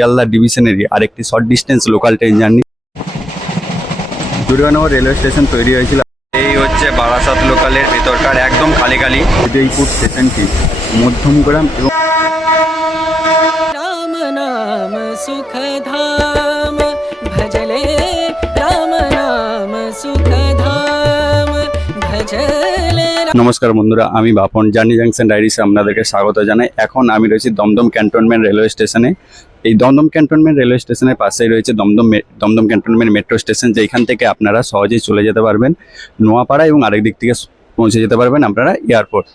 শিয়ালদা ডিভিশনেরই আরেকটি short distance local train journey. Durganagar railway station তৈরি হয়েছিল। এই হচ্ছে বারাসাত লোকালের ভেতরকার একদম খালি খালি বিজয়পুর স্টেশনটি মধ্যমগ্রাম এবং राम नाम सुखधाम भजले राम नाम सुखधाम भजले। নমস্কার বন্ধুরা, আমি বাপন জার্নি জাংশন ডায়েরিসে আপনাদেরকে স্বাগত জানাই। এখন আমি রয়েছি দমদম ক্যান্টনমেন্ট রেলওয়ে স্টেশনে। এই দমদম ক্যান্টনমেন্ট রেলওয়ে স্টেশনের পাশেই রয়েছে দমদম ক্যান্টনমেন্ট মেট্রো স্টেশন, যেখান থেকে আপনারা সহজেই চলে যেতে পারবেন নোয়াপাড়া এবং আরেক দিক থেকে পৌঁছে যেতে পারবেন আপনারা এয়ারপোর্ট।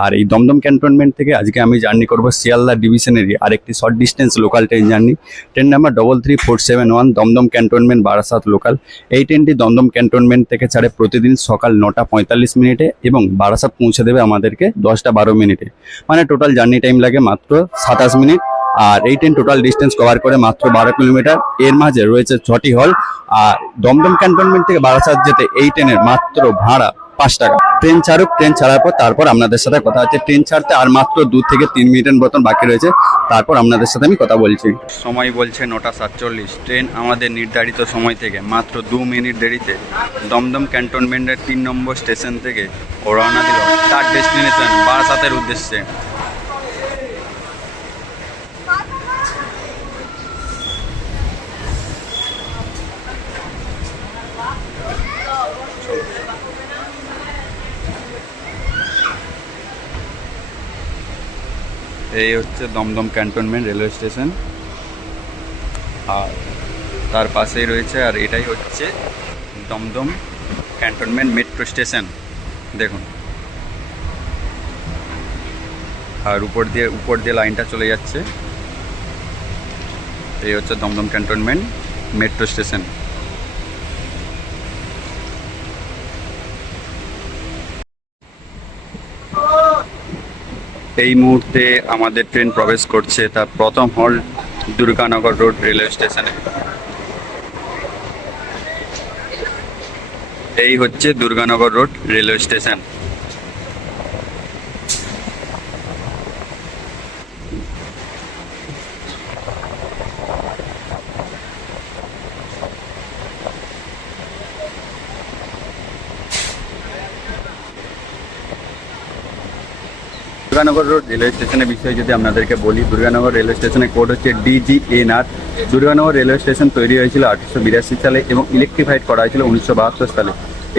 আর এই দমদম ক্যান্টনমেন্ট থেকে আজকে আমি জার্নি করব শিয়ালদা ডিভিশনেরই আরেকটি short distance local train journey. Train number 3347 Dumdum cantonment Barasat local. এই ট্রেনটি দমদম ক্যান্টনমেন্ট থেকে ছাড়ে প্রতিদিন সকাল 9:45 এবং বারাসাত পৌঁছে দেবে আমাদেরকে 10:12। মানে টোটাল জার্নি টাইম লাগে মাত্র 27 মিনিট। আর এই ট্রেন টোটাল ডিস্টেন্স কভার করে মাত্র 12 কিলোমিটার। এর মাঝে রয়েছে 6টি হল। আর দমদম ক্যান্টনমেন্ট থেকে বারাসাত যেতে এই ট্রেনের মাত্র ভাড়া 5 টাকা। ট্রেন ছাড়ুক, ট্রেন ছাড়ার পর তারপর আপনাদের সাথে কথা হচ্ছে। ট্রেন ছাড়তে আর মাত্র 2 থেকে 3 মিনিটের মতন বাকি রয়েছে, তারপর আপনাদের সাথে আমি কথা বলছি। সময় বলছে 9:47। ট্রেন আমাদের নির্ধারিত সময় থেকে মাত্র 2 মিনিট দেরিতে দমদম ক্যান্টনমেন্টের 3 নম্বর স্টেশন থেকে রওনা দিল তার ডেস্টিনেশন বারাসাতের উদ্দেশ্যে। এই হচ্ছে দমদম ক্যান্টনমেন্ট রেলওয়ে স্টেশন, আর তার পাশেই রয়েছে আর এটাই হচ্ছে দমদম ক্যান্টনমেন্ট মেট্রো স্টেশন। দেখুন, আর উপর দিয়ে লাইনটা চলে যাচ্ছে। এই হচ্ছে দমদম ক্যান্টনমেন্ট মেট্রো স্টেশন। এই মুহূর্তে আমাদের ট্রেন প্রবেশ করছে তার প্রথম হল দুর্গানগর রোড রেলওয়ে স্টেশনে। এই হচ্ছে Durganagar road railway station. Durganagar road railway স্টেশনের বিষয়ে যদি আপনাদেরকে বলি, দুর্গানগর রেলওয়ে স্টেশনের কোড হচ্ছে DGNR। দুর্গানগর রেলওয়ে স্টেশন তৈরি হয়েছিল 1882 সালে এবং ইলেকট্রিফাইড করা হয়েছিল 1972 সালে।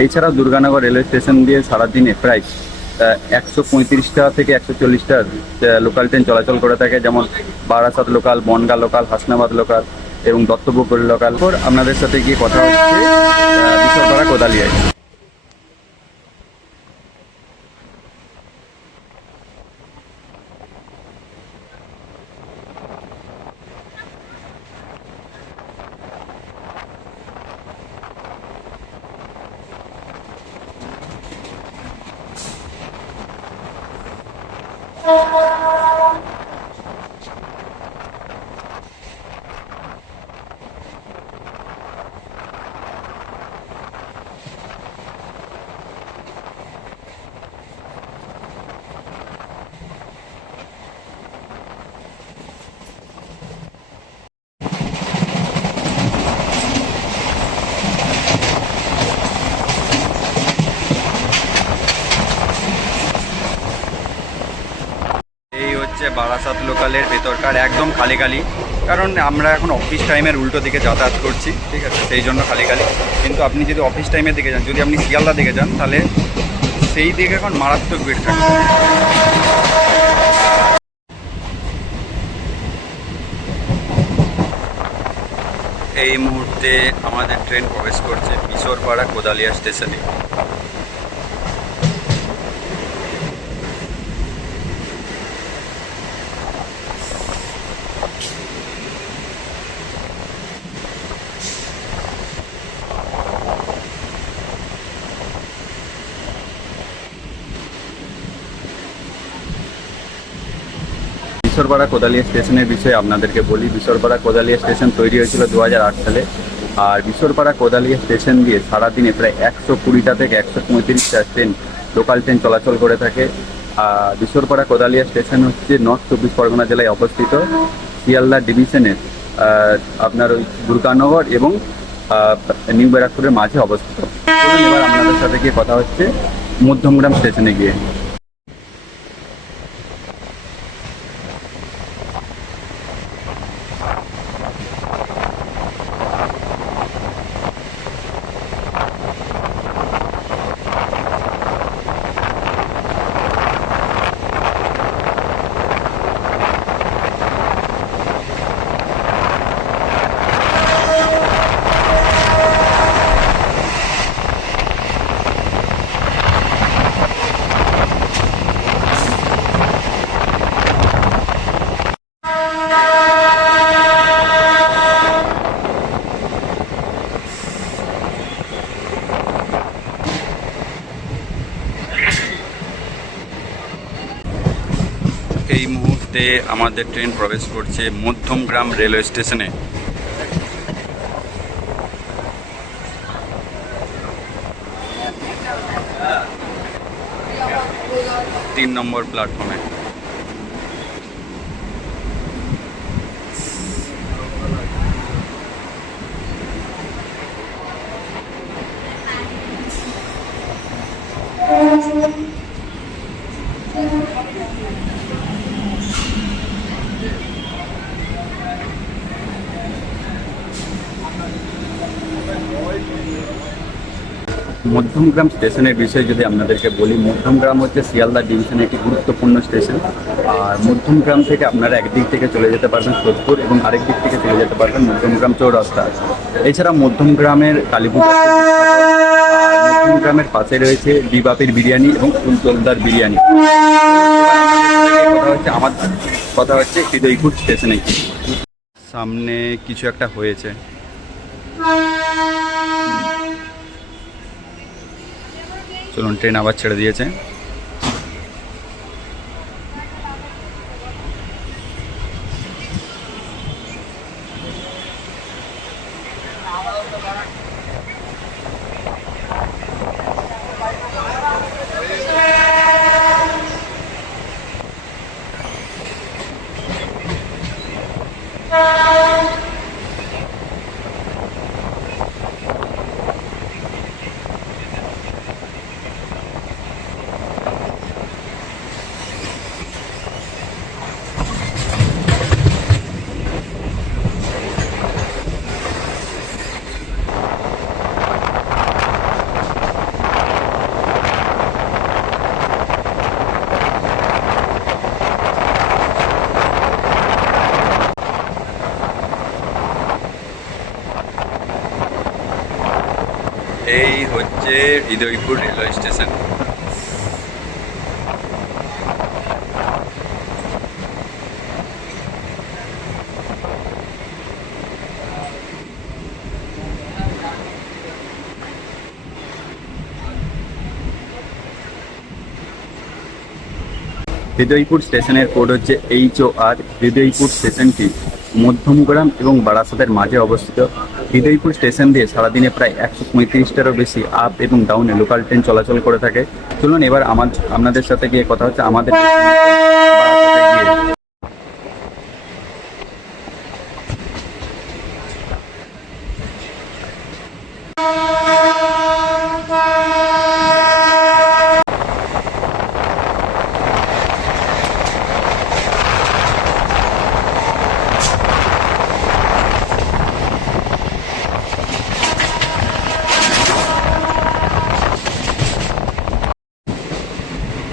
এছাড়াও দুর্গানগর রেলওয়ে স্টেশন দিয়ে সারাদিনে প্রায় 135টা থেকে 140টা লোকাল ট্রেন চলাচল করে থাকে, যেমন Barasat local, Bangaon local, Hasnabad local এবং দত্তপুকুর লোকাল। আপনাদের সাথে গিয়ে কথা হচ্ছে বিশরপাড়া কোদালিয়ায়। বারাসাত লোকালের ভেতরকার একদম খালি খালি, কারণ আমরা এখন অফিস টাইমের উল্টো দিকে যাতায়াত করছি, ঠিক আছে, সেই জন্য খালি খালি। কিন্তু আপনি যদি অফিস টাইমের দিকে যান, যদি আপনি শিয়ালদা দিকে যান, তাহলে সেই দিকে এখন মারাত্মক ভিড় থাকে। এই মুহূর্তে আমাদের ট্রেন প্রবেশ করছে বিশরপাড়া কোদালিয়া স্টেশনে। বিশরপাড়া কোদালিয়া স্টেশনের বিষয়ে আপনাদেরকে বলি। বিশরপাড়া কোদালিয়া স্টেশন তৈরি হয়েছিল 2008 সালে। আর বিশরপাড়া কোদালিয়া স্টেশন দিয়ে সারাদিনে প্রায় 120টা থেকে 135টা ট্রেন লোকাল ট্রেন চলাচল করে থাকে। বিশরপাড়া কোদালিয়া স্টেশন হচ্ছে নর্থ 24 পরগনা জেলায় অবস্থিত শিয়ালদা ডিভিশনের আপনার ওই দুর্গানগর এবং নিউ ব্যারাকপুরের মাঝে অবস্থিত। চলুন এবার আপনাদের সাথে গিয়ে কথা হচ্ছে মধ্যমগ্রাম স্টেশনে গিয়ে। এই মুহূর্তে আমাদের ট্রেন প্রবেশ করছে মধ্যমগ্রাম রেলওয়ে স্টেশনে। তিন নম্বর প্ল্যাটফর্মে। মধ্যমগ্রাম স্টেশনের বিষয়ে যদি আপনাদেরকে বলি, মধ্যমগ্রাম হচ্ছে শিয়ালদা ডিভিশনের একটি গুরুত্বপূর্ণ স্টেশন। আর মধ্যমগ্রাম থেকে আপনারা একদিক থেকে চলে যেতে পারবেন সোদপুর এবং আরেক দিক থেকে চলে যেতে পারবেন মধ্যমগ্রাম চৌরাস্তা। এছাড়া মধ্যমগ্রামের কালীপূজা, মধ্যমগ্রামের পাশে রয়েছে বিবাপের বিরিয়ানি এবং কুলতলদার বিরিয়ানি। কথা হচ্ছে হৃদয়পুর স্টেশনে। সামনে কিছু একটা হয়েছে। চলুন, ট্রেন আবার ছেড়ে দিয়েছে। এই হচ্ছে হৃদয়পুর রেলওয়ে স্টেশন। হৃদয়পুর স্টেশনের কোড হচ্ছে HOR। হৃদয়পুর স্টেশনটি মধ্যমগ্রাম এবং বারাসাতের মাঝে অবস্থিত। হৃদয়পুর স্টেশন দিয়ে সারাদিনে প্রায় 135টারও বেশি আপ এবং ডাউনে লোকাল ট্রেন চলাচল করে থাকে। চলুন এবার আপনাদের সাথে গিয়ে কথা হচ্ছে আমাদের বারাসাতে গিয়ে।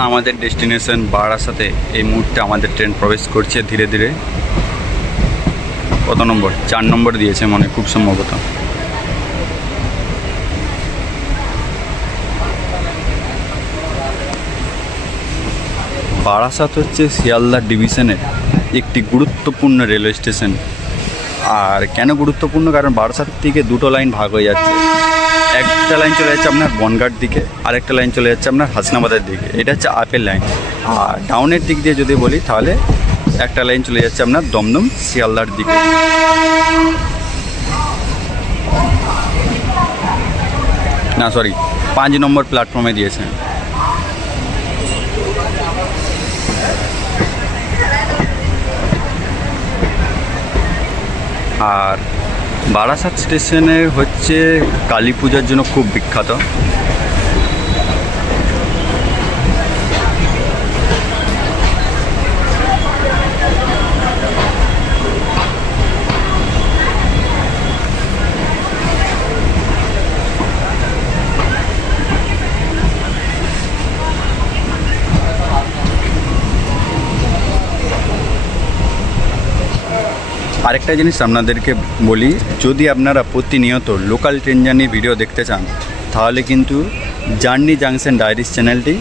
আমাদের ডেস্টিনেশন বারাসাতে এই মুহূর্তে আমাদের ট্রেন প্রবেশ করছে ধীরে ধীরে। কত নম্বর? 4 নম্বর দিয়েছে মনে, খুব সম্ভবত। বারাসাত হচ্ছে শিয়ালদা ডিভিশনের একটি গুরুত্বপূর্ণ রেলওয়ে স্টেশন। আর কেন গুরুত্বপূর্ণ? কারণ বারাসাত থেকে দুটো লাইন ভাগ হয়ে যাচ্ছে। একটা লাইন চলে যাচ্ছে আপনার বনগাঁর দিকে, আরেকটা লাইন চলে যাচ্ছে আপনার হাসনাবাদের দিকে। এটা হচ্ছে আপের লাইন। আর ডাউনের দিক দিয়ে যদি বলি তাহলে একটা লাইন চলে যাচ্ছে আপনার দমদম শিয়ালদার দিকে। না সরি, 5 নম্বর প্ল্যাটফর্মে দিয়েছে। আর বারাসাত স্টেশনে হচ্ছে কালী পূজার জন্য খুব বিখ্যাত। আরেকটা জিনিস আপনাদেরকে বলি, যদি আপনারা প্রতিনিয়ত লোকাল ট্রেন জার্নি ভিডিও দেখতে চান তাহলে কিন্তু জার্নি জাংশন ডায়েরিজ চ্যানেলটি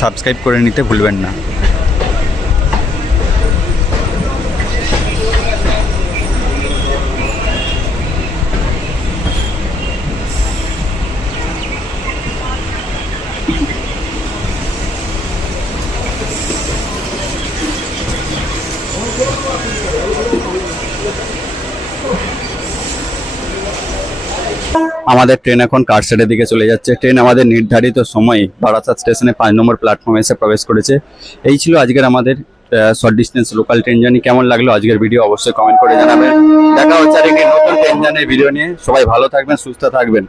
সাবস্ক্রাইব করে নিতে ভুলবেন না। আমাদের ট্রেন এখন কারশেডের দিকে চলে যাচ্ছে। ট্রেন আমাদের নির্ধারিত সময়ে বারাসাত স্টেশনে 5 নম্বর প্ল্যাটফর্মে এসে প্রবেশ করেছে। এই ছিল আজকের আমাদের short distance local train journey. কেমন লাগলো আজকের ভিডিও অবশ্যই কমেন্ট করে জানাবেন। দেখা হচ্ছে আরেকটি নতুন ট্রেন জার্নির ভিডিও নিয়ে। সবাই ভালো থাকবেন, সুস্থ থাকবেন।